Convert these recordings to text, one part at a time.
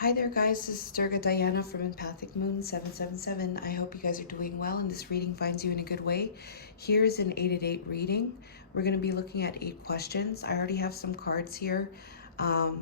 Hi there guys, this is Durga Diana from Empathic Moon 777. I hope you guys are doing well and this reading finds you in a good way. Here's an 8 at 8 reading. We're going to be looking at 8 questions. I already have some cards here.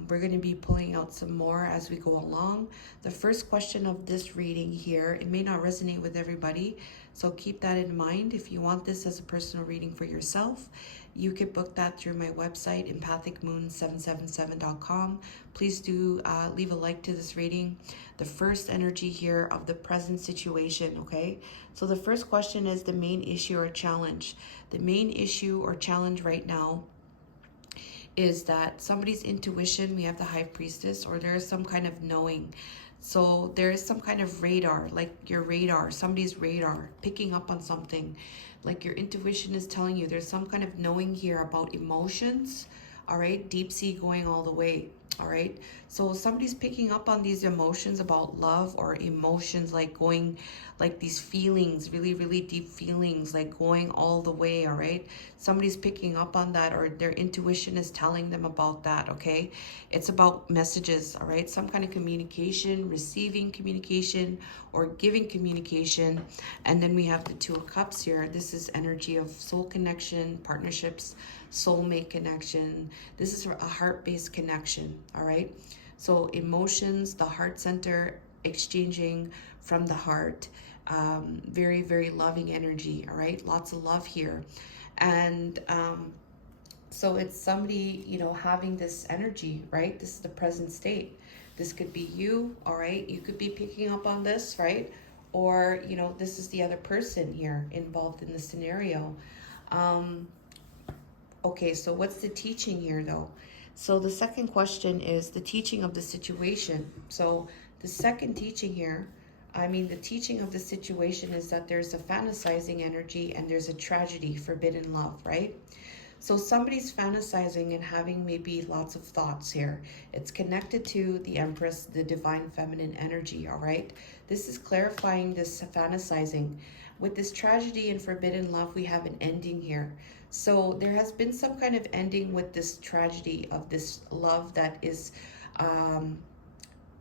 We're going to be pulling out some more as we go along. The first question of this reading here, it may not resonate with everybody, so keep that in mind. If you want this as a personal reading for yourself, you could book that through my website, empathicmoon777.com. Please do leave a like to this reading. The first energy here of the present situation, okay? So the first question is the main issue or challenge. The main issue or challenge right now is that somebody's intuition, we have the High Priestess, or there is some kind of knowing. So there is some kind of radar, like your radar, somebody's radar, picking up on something. Like your intuition is telling you there's some kind of knowing here about emotions, all right? Deep sea going all the way, all right? So somebody's picking up on these emotions about love, or emotions like going, like these feelings, really, really deep feelings, like going all the way, all right? Somebody's picking up on that, or their intuition is telling them about that, okay? It's about messages, all right? Some kind of communication, receiving communication, or giving communication. And then we have the Two of Cups here. This is energy of soul connection, partnerships, soulmate connection. This is a heart-based connection, all right? So emotions, the heart center, exchanging from the heart. Very, very loving energy, all right? Lots of love here. And so it's somebody, you know, having this energy, right? This is the present state. This could be you, all right? You could be picking up on this, right? Or, you know, this is the other person here involved in the scenario. Okay, so what's the teaching here, though? So the second question is the teaching of the situation. So the second teaching here, the teaching of the situation is that there's a fantasizing energy and there's a tragedy, forbidden love, right? So somebody's fantasizing and having maybe lots of thoughts here. It's connected to the Empress, the divine feminine energy, all right? This is clarifying this fantasizing. With this tragedy and forbidden love, we have an ending here. So there has been some kind of ending with this tragedy of this love that is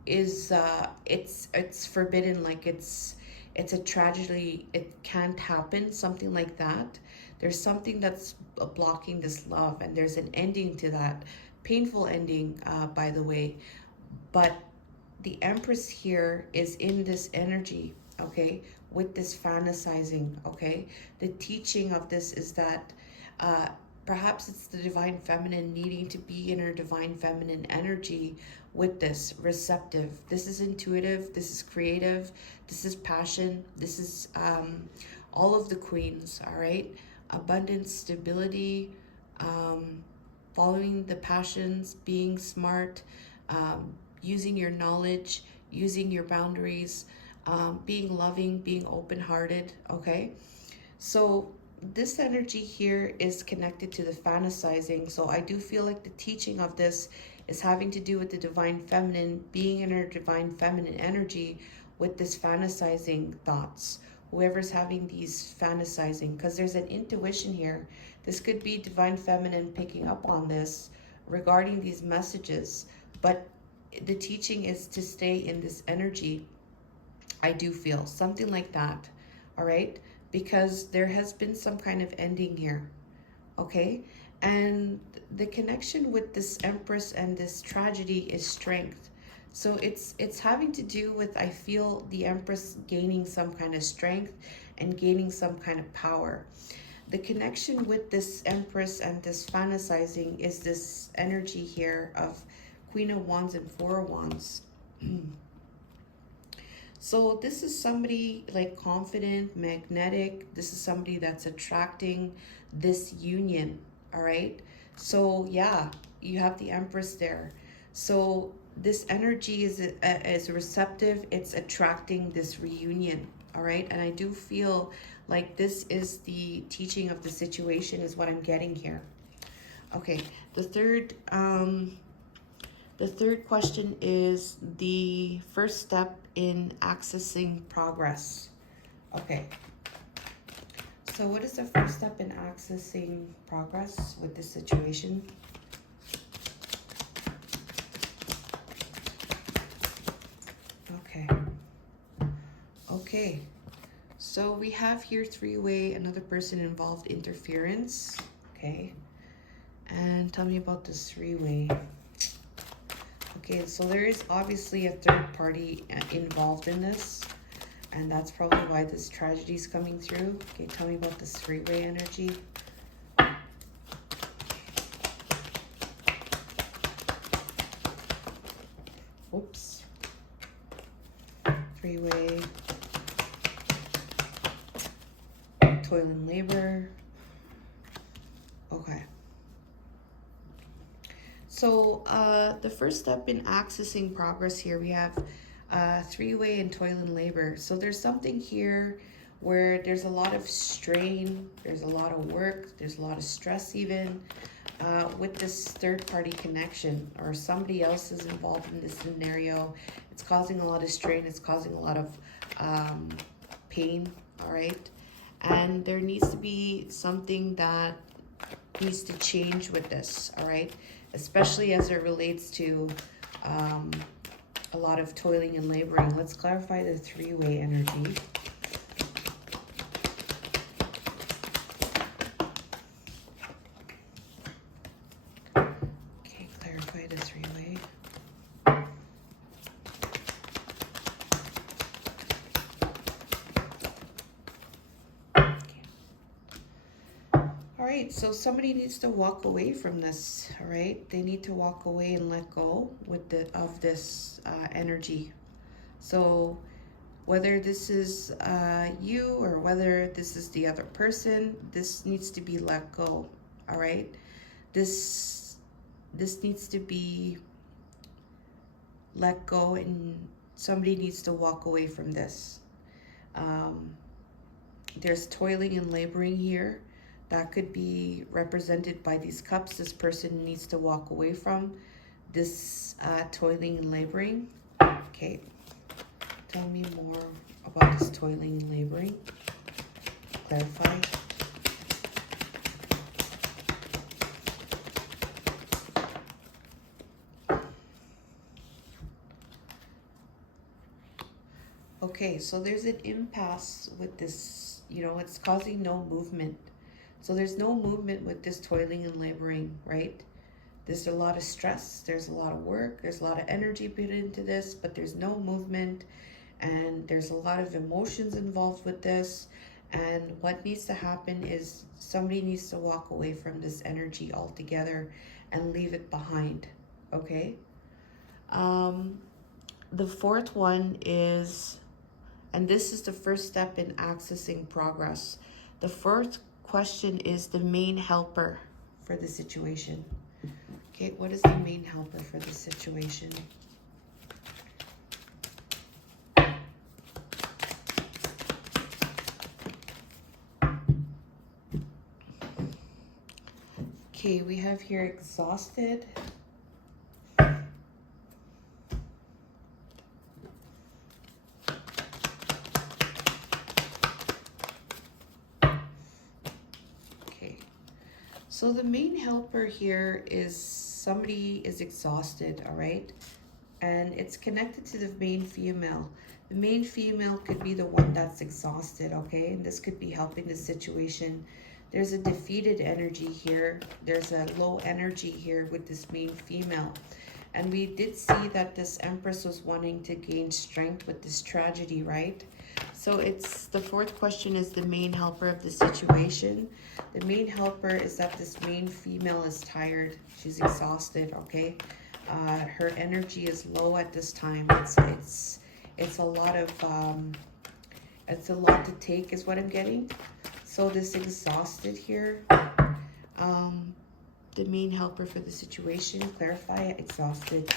it's forbidden, like it's a tragedy, it can't happen, something like that. There's something that's blocking this love, and there's an ending to that, painful ending, by the way. But the Empress here is in this energy, okay, with this fantasizing, okay? The teaching of this is that perhaps it's the divine feminine needing to be in her divine feminine energy with this receptive. This is intuitive, this is creative, this is passion, this is all of the queens, all right? Abundance, stability, following the passions, being smart, using your knowledge, using your boundaries, being loving, being open-hearted, okay? So this energy here is connected to the fantasizing. So I do feel like the teaching of this is having to do with the divine feminine, being in her divine feminine energy with this fantasizing thoughts. Whoever's having these fantasizing, because there's an intuition here. This could be divine feminine picking up on this regarding these messages, but the teaching is to stay in this energy. I do feel something like that, all right? Because there has been some kind of ending here, okay? And the connection with this Empress and this tragedy is strength. So it's having to do with, I feel, the Empress gaining some kind of strength and gaining some kind of power. The connection with this Empress and this fantasizing is this energy here of Queen of Wands and Four of Wands. So this is somebody like confident, magnetic. This is somebody that's attracting this union, all right? So yeah, you have the Empress there. So this energy is receptive. It's attracting this reunion, all right? And I do feel like this is the teaching of the situation is what I'm getting here. Okay, the third question is the first step in accessing progress. Okay. So what is the first step in accessing progress with this situation? Okay, so we have here three-way, another person involved, interference. Okay, and tell me about this three-way. Okay, so there is obviously a third party involved in this, and that's probably why this tragedy is coming through. Okay, tell me about this three-way energy. Oops. Three-way. Toil and labor. Okay. So the first step in accessing progress here, we have three-way and toil and labor. So there's something here where there's a lot of strain, there's a lot of work, there's a lot of stress even with this third-party connection, or somebody else is involved in this scenario. It's causing a lot of strain, it's causing a lot of pain, all right? And there needs to be something that needs to change with this, all right? Especially as it relates to a lot of toiling and laboring. Let's clarify the three-way energy. Okay, clarify the three-way. All right, so somebody needs to walk away from this, all right? They need to walk away and let go of this energy. So whether this is you or whether this is the other person, this needs to be let go, all right? This needs to be let go, and somebody needs to walk away from this. There's toiling and laboring here. That could be represented by these cups. This person needs to walk away from this toiling and laboring. Okay, tell me more about this toiling and laboring. Clarify. Okay, so there's an impasse with this, you know, it's causing no movement. So there's no movement with this toiling and laboring, right? There's a lot of stress, there's a lot of work, there's a lot of energy put into this, but there's no movement, and there's a lot of emotions involved with this. And what needs to happen is somebody needs to walk away from this energy altogether and leave it behind, okay? The fourth one is, and this is the first step in accessing progress. The fourth question is the main helper for the situation. Okay, what is the main helper for the situation? Okay, we have here exhausted. So the main helper here is somebody is exhausted, all right? And it's connected to the main female. The main female could be the one that's exhausted, okay? And this could be helping the situation. There's a defeated energy here. There's a low energy here with this main female. And we did see that this Empress was wanting to gain strength with this tragedy, right? So it's the fourth question is the main helper of the situation. The main helper is that this main female is tired. She's exhausted, okay? Her energy is low at this time. It's a lot of it's a lot to take is what I'm getting. So this exhausted here, the main helper for the situation, clarify it, exhausted.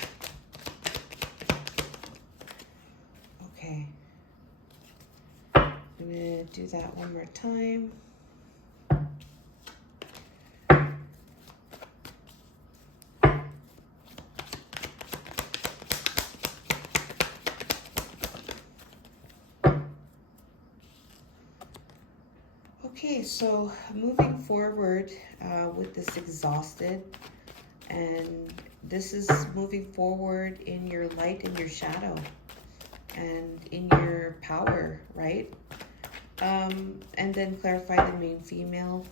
Okay. I'm gonna do that one more time. Okay, so moving forward with this exhausted, and this is moving forward in your light and your shadow. and in your power, right? And then clarify the main female.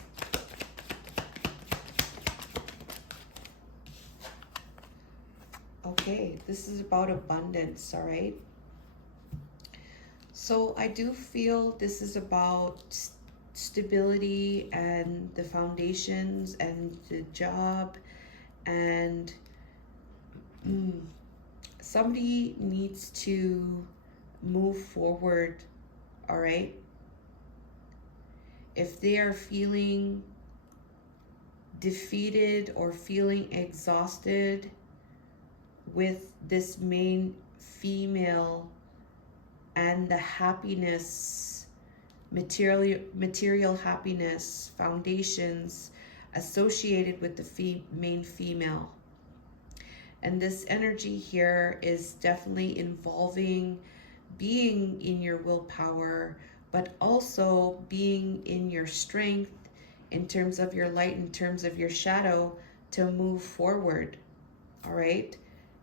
Okay, this is about abundance, all right? So I do feel this is about stability and the foundations and the job, and somebody needs to move forward, all right? If they are feeling defeated or feeling exhausted with this main female and the happiness, material happiness, foundations associated with the main female. And this energy here is definitely involving being in your willpower, but also being in your strength, in terms of your light, in terms of your shadow, to move forward, all right?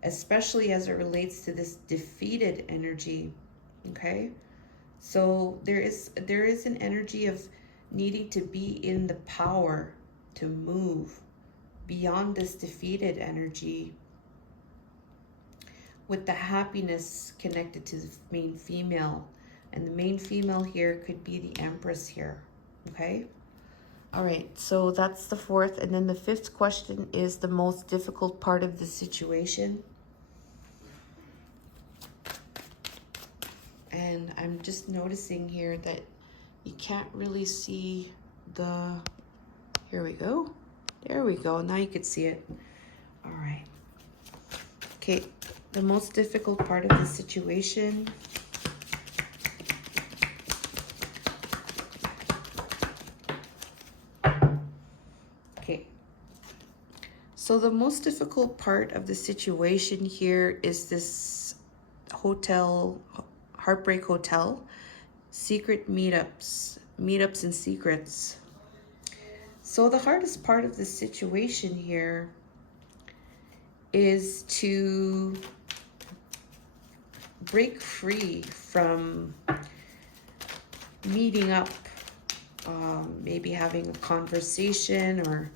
Especially as it relates to this defeated energy, okay? So there is an energy of needing to be in the power to move beyond this defeated energy, with the happiness connected to the main female. And the main female here could be the Empress here, okay? All right, so that's the fourth. And then the fifth question is the most difficult part of the situation. And I'm just noticing here that you can't really see the, here we go. There we go, now you can see it. All right. Okay, the most difficult part of the situation. Okay. So the most difficult part of the situation here is this hotel, Heartbreak Hotel, secret meetups and secrets. So the hardest part of the situation here is to break free from meeting up, maybe having a conversation, or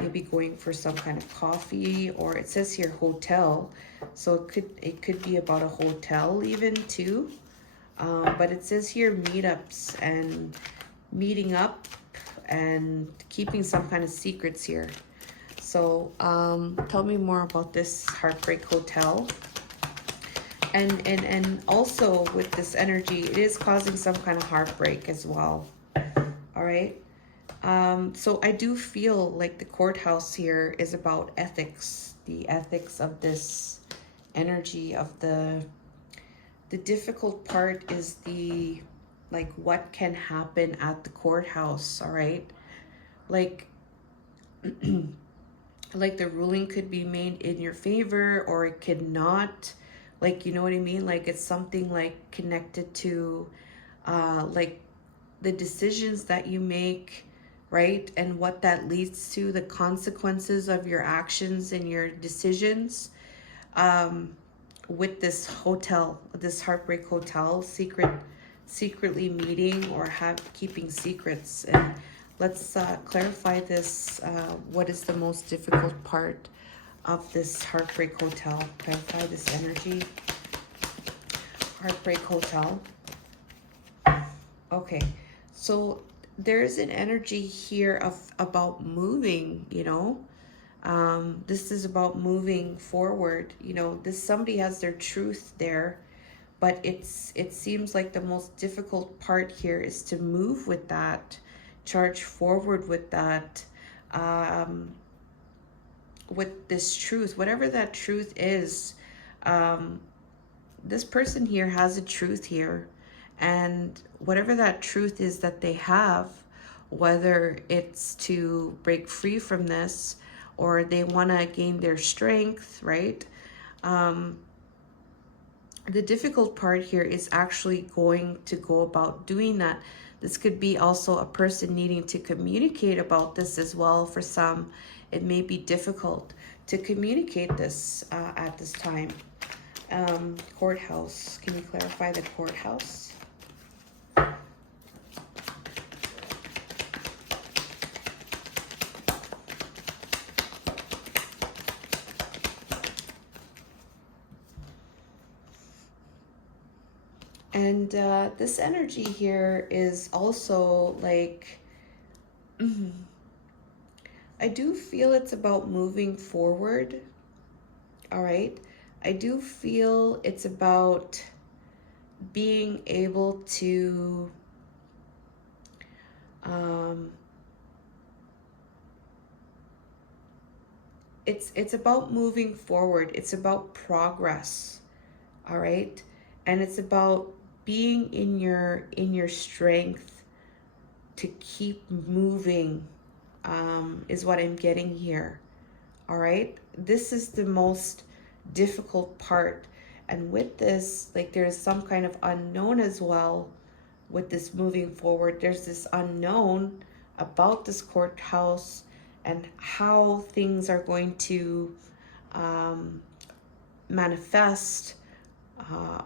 maybe going for some kind of coffee, or it says here hotel, so it could be about a hotel even too, but it says here meetups and meeting up and keeping some kind of secrets here. So tell me more about this Heartbreak Hotel. And also with this energy, it is causing some kind of heartbreak as well. All right. So I do feel like the courthouse here is about ethics, the ethics of this energy of the difficult part is the, like, what can happen at the courthouse. All right. Like, like the ruling could be made in your favor, or it could not. Like, you know what I mean? Like, it's something like connected to like the decisions that you make, right? And what that leads to, the consequences of your actions and your decisions, with this hotel, this Heartbreak Hotel, secretly meeting or keeping secrets. And let's clarify this. What is the most difficult part of this Heartbreak Hotel? Clarify this energy. Heartbreak Hotel. Okay, so there's an energy here about moving, you know. This is about moving forward, you know. Somebody has their truth there, but it seems like the most difficult part here is to move with that, charge forward with that, with this truth, whatever that truth is. This person here has a truth here, and whatever that truth is that they have, whether it's to break free from this or they want to gain their strength, right? The difficult part here is actually going to go about doing that. This could be also a person needing to communicate about this as well. For some, it may be difficult to communicate this at this time. Courthouse. Can you clarify the courthouse? And this energy here is also like, I do feel it's about moving forward. All right. I do feel it's about being able to it's about moving forward. It's about progress. All right. And it's about being in your strength to keep moving, is what I'm getting here. All right. This is the most difficult part. And with this, like, there's some kind of unknown as well with this moving forward. There's this unknown about this courthouse and how things are going to manifest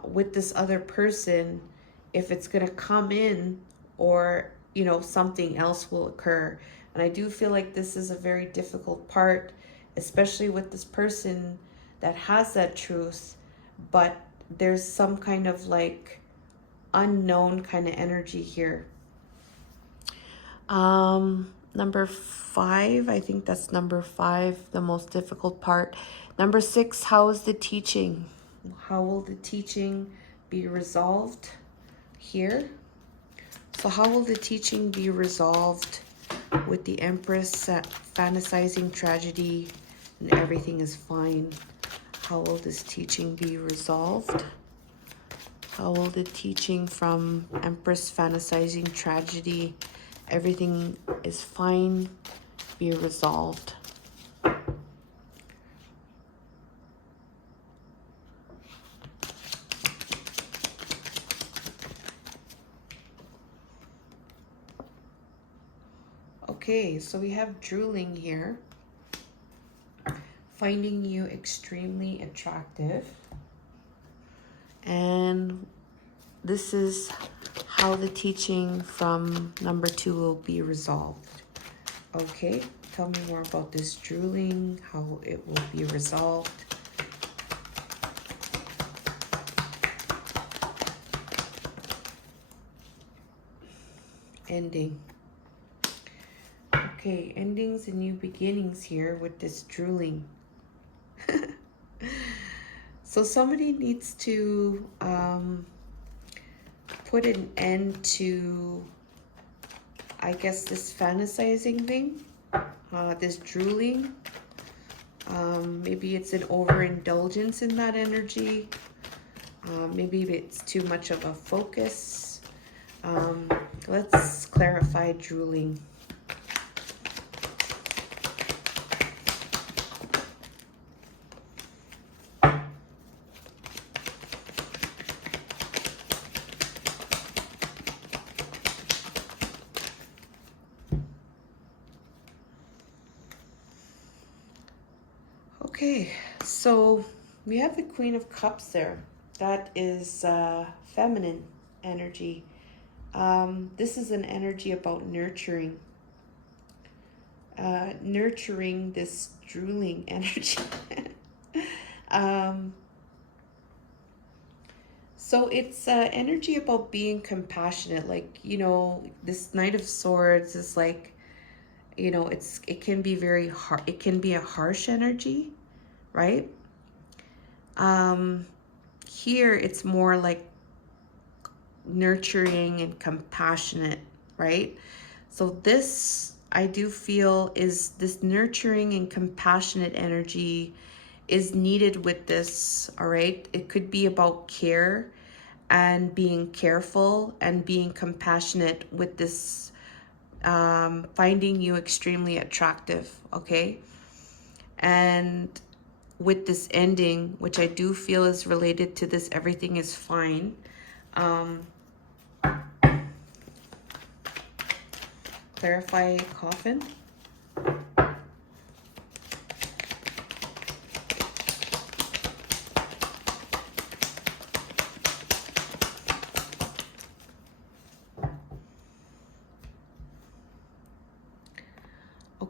with this other person, if it's going to come in, or, you know, something else will occur. And I do feel like this is a very difficult part, especially with this person that has that truth, but there's some kind of like unknown kind of energy here. Number 5, I think that's number 5, the most difficult part. Number 6, how is the teaching? How will the teaching be resolved here? So how will the teaching be resolved with the Empress fantasizing tragedy and everything is fine? How will this teaching be resolved? How will the teaching from Empress fantasizing tragedy, everything is fine, be resolved? Okay, so we have drooling here. Finding you extremely attractive. And this is how the teaching from number 2 will be resolved. Okay, tell me more about this drooling, how it will be resolved. Ending. Okay, endings and new beginnings here with this drooling. So somebody needs to put an end to, I guess, this fantasizing thing, this drooling. Maybe it's an overindulgence in that energy. Maybe it's too much of a focus. Let's clarify drooling. Okay, so we have the Queen of Cups there. That is feminine energy. This is an energy about nurturing. Nurturing this drooling energy. So it's energy about being compassionate. Like, you know, this Knight of Swords is like, you know, it can be very hard. It can be a harsh energy, right? Here it's more like nurturing and compassionate, right? So this, I do feel, is this nurturing and compassionate energy is needed with this, all right? It could be about care and being careful and being compassionate with this, finding you extremely attractive, okay? And with this ending, which I do feel is related to this, everything is fine. Clarify coffin.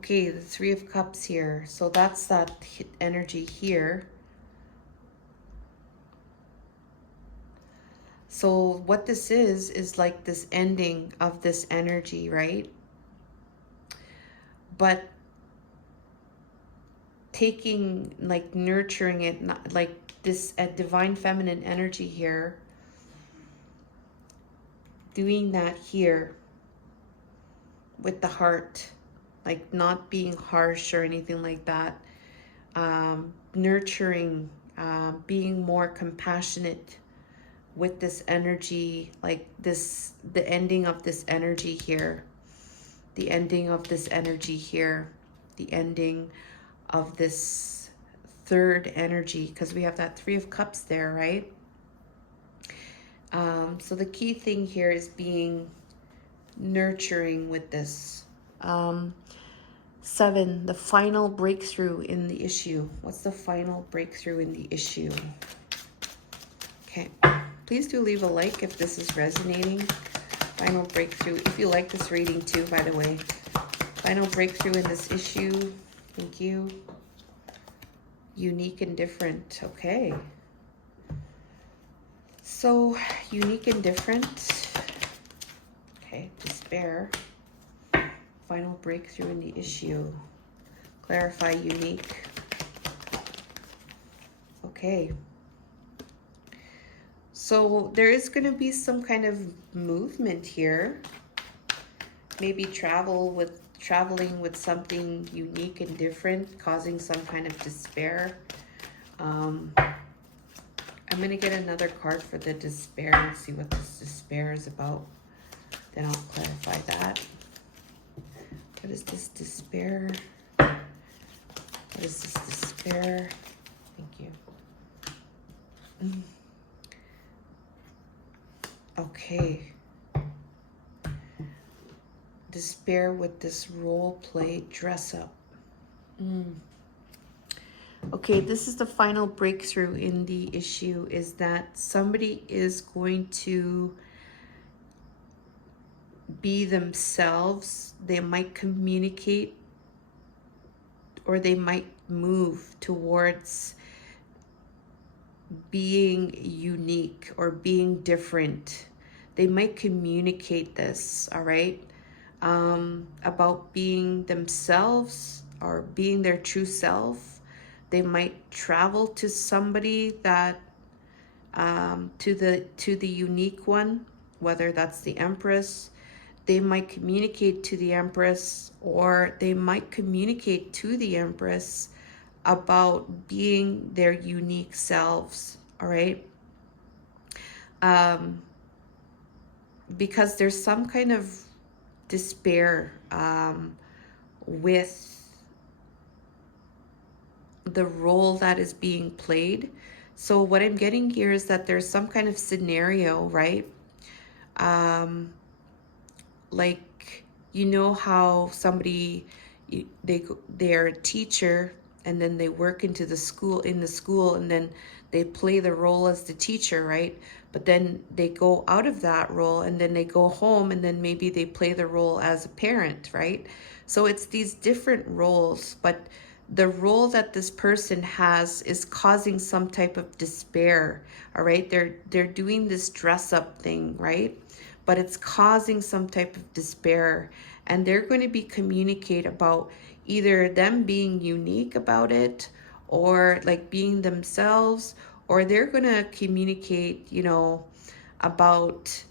Okay, the Three of Cups here. So that's that energy here. So what this is like this ending of this energy, right? But taking, like, nurturing it, not like this divine feminine energy here, doing that here with the heart, like not being harsh or anything like that. Nurturing, being more compassionate with this energy, like this, the ending of this energy here, the ending of this energy here, the ending of this third energy, because we have that Three of Cups there, right? So the key thing here is being nurturing with this. 7, the final breakthrough in the issue. What's the final breakthrough in the issue? Okay, please do leave a like if this is resonating. Final breakthrough. If you like this reading too, by the way. Final breakthrough in this issue. Thank you. Unique and different. Okay. So, unique and different. Okay, despair. Final breakthrough in the issue. Clarify, unique. Okay. So there is going to be some kind of movement here. Maybe traveling with something unique and different, causing some kind of despair. I'm going to get another card for the despair and see what this despair is about. Then I'll clarify that. What is this despair? What is this despair? Thank you. Okay. Despair with this role play dress up. Okay, this is the final breakthrough in the issue, is that somebody is going to be themselves. They might communicate, or they might move towards being unique or being different. They might communicate this, all right, about being themselves or being their true self. They might travel to somebody that to the unique one, whether that's the Empress. They might communicate to the Empress, or they might communicate to the Empress about being their unique selves, all right? Because there's some kind of despair with the role that is being played. So what I'm getting here is that there's some kind of scenario, right? Like, you know how somebody, they're a teacher, and then they work in the school, and then they play the role as the teacher, right? But then they go out of that role, and then they go home, and then maybe they play the role as a parent, right? So it's these different roles, but the role that this person has is causing some type of despair, all right? They're doing this dress up thing, right? But it's causing some type of despair, and they're going to be communicate about either them being unique about it, or like being themselves, or they're going to communicate, you know, about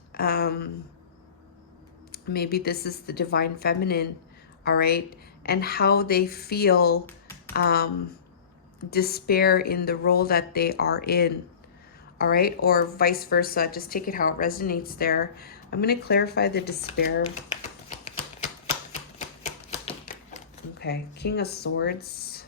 maybe this is the divine feminine, all right, and how they feel despair in the role that they are in, all right, or vice versa. Just take it how it resonates there. I'm going to clarify the despair. Okay, King of Swords.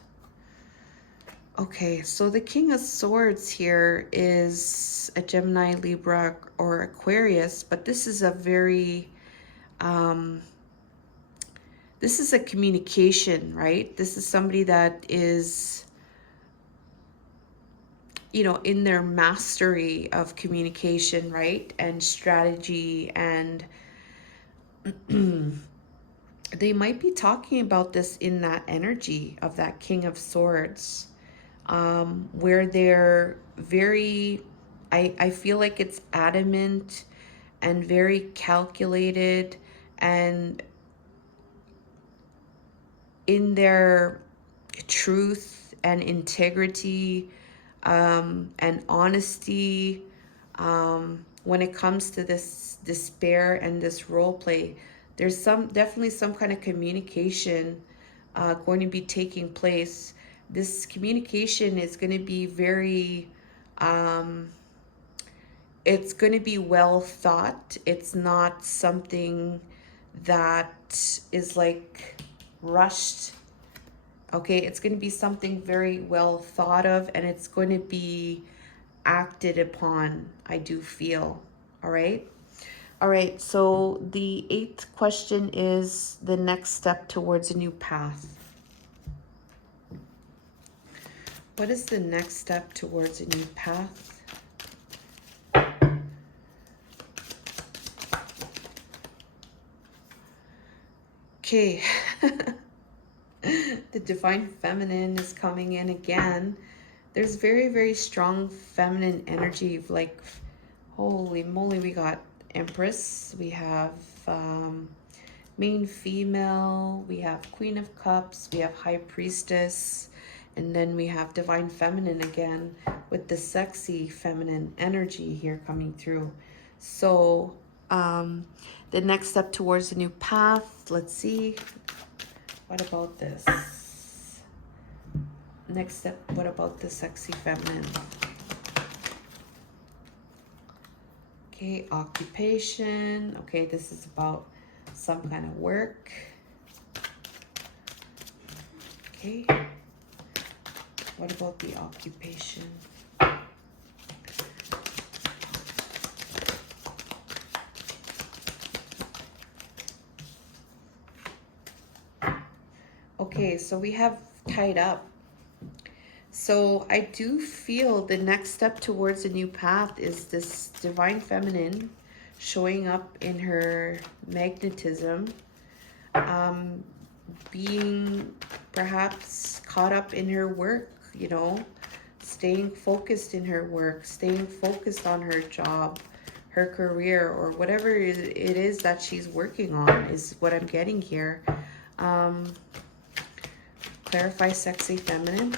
Okay, so the King of Swords here is a Gemini, Libra, or Aquarius, but this is a very, this is a communication, right? This is somebody that is, you know, in their mastery of communication, right? And strategy, and they might be talking about this in that energy of that King of Swords, where they're very, I feel like it's adamant and very calculated and in their truth and integrity, and honesty, when it comes to this despair and this role play. There's definitely some kind of communication going to be taking place. This communication is going to be very, it's going to be well thought. It's not something that is like rushed. Okay, it's going to be something very well thought of, and it's going to be acted upon, I do feel. All right. All right, so the 8th question is the next step towards a new path. What is the next step towards a new path? Okay. The Divine Feminine is coming in again. There's very, very strong feminine energy. Like, holy moly, we got Empress. We have main female. We have Queen of Cups. We have High Priestess. And then we have Divine Feminine again with the sexy feminine energy here coming through. So the next step towards a new path. Let's see. What about this? Next step, what about the sexy feminine? Okay, occupation. Okay, this is about some kind of work. Okay. What about the occupation? Okay, so we have tied up. So I do feel the next step towards a new path is this Divine Feminine showing up in her magnetism, being perhaps caught up in her work, you know, staying focused in her work, staying focused on her job, her career, or whatever it is that she's working on is what I'm getting here. Clarify sexy feminine.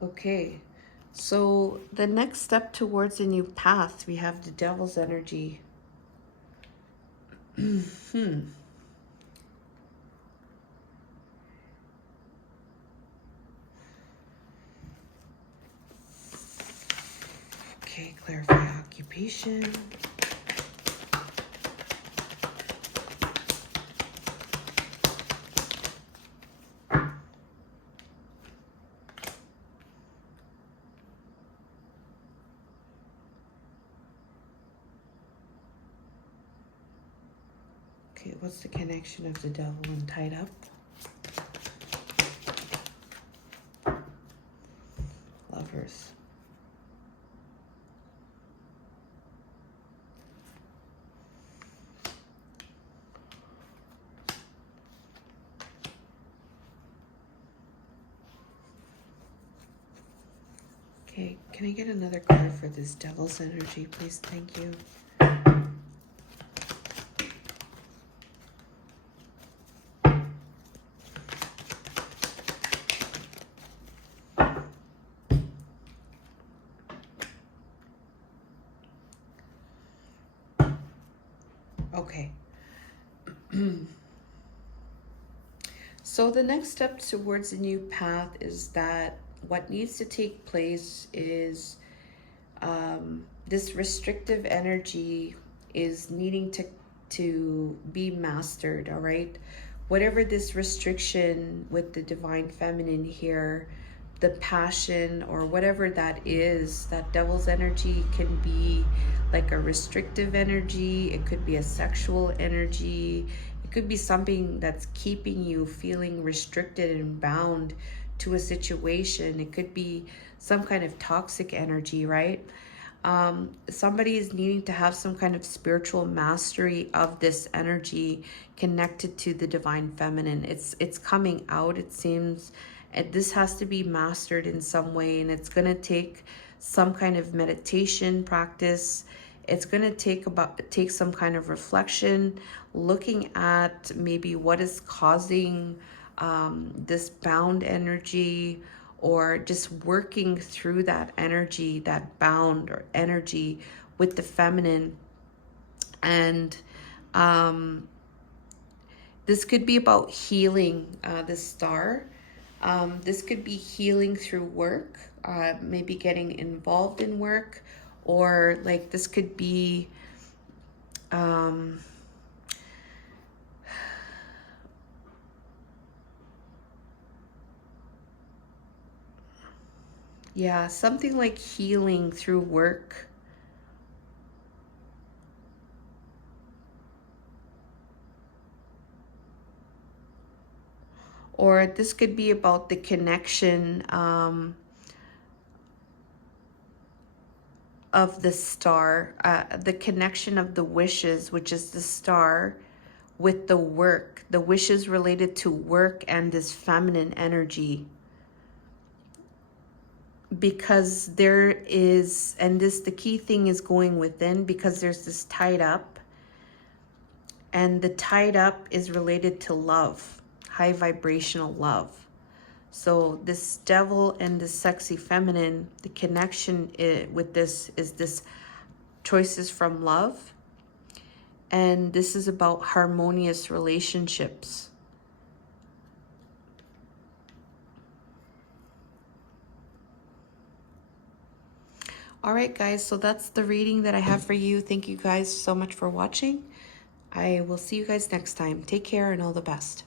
Okay, so the next step towards a new path, we have the Devil's energy. Okay, clarify occupation. Okay, what's the connection of the devil and tied up? Lovers. Okay, can I get another card for this Devil's energy, please? Thank you. Okay. So the next step towards a new path is that what needs to take place is this restrictive energy is needing to be mastered, all right? Whatever this restriction with the Divine Feminine here, the passion or whatever that is, that Devil's energy can be like a restrictive energy. It could be a sexual energy. It could be something that's keeping you feeling restricted and bound to a situation. It could be some kind of toxic energy, right? Somebody is needing to have some kind of spiritual mastery of this energy connected to the divine feminine. It's coming out, it seems, and this has to be mastered in some way, and it's going to take some kind of meditation practice. It's going to take some kind of reflection, looking at maybe what is causing this bound energy, or just working through that energy, that bound or energy with the feminine. And this could be about healing the star. This could be healing through work, maybe getting involved in work, or like this could be yeah, something like healing through work. Or this could be about the connection of the star, the connection of the wishes, which is the star, with the work, the wishes related to work and this feminine energy. Because there is, and this, the key thing is going within, because there's this tied up, and the tied up is related to love, high vibrational love. So this devil and the sexy feminine, the connection with this is this choices from love. And this is about harmonious relationships. All right, guys, so that's the reading that I have for you. Thank you guys so much for watching. I will see you guys next time. Take care and all the best.